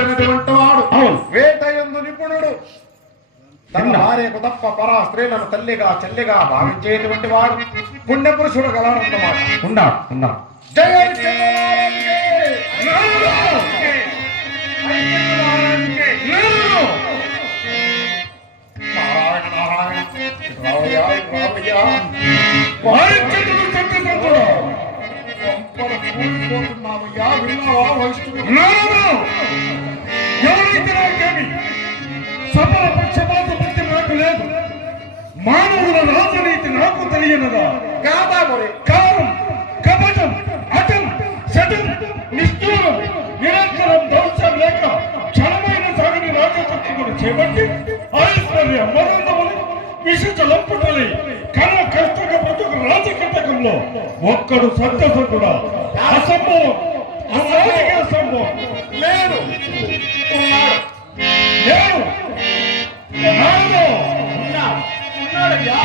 వచ్చినటువంటి వాడు వేటయందు నిపుణుడు తన భార్యకు తప్ప పరా స్త్రీలను తల్లిగా చెల్లిగా భావించేటువంటి వాడు పుణ్యపురుషుడు గలనన్నమాట. ఉన్నా జయ ఎవరైతే నాకేమి సఫల పక్షపాత బుద్ధి నాకు లేదు. మానవుల రాజనీతి నాకు తెలియనదా? కాదా మరి కారం కపటం అటం శటం నిష్ఠూరం నిరంతరం దౌత్యం లేక క్షణమైన సాగిని రాజకట్టుకుని చేపట్టి ఐశ్వర్య మరణములు విషజలంపుటలి కన కష్టక బ్రతుకు రాజకట్టకంలో ఒక్కడు సత్యసత్తుడా అసంభవం అసంభవం లేదు ఉన్నాడు లేదు ఉన్నాడయ్యా.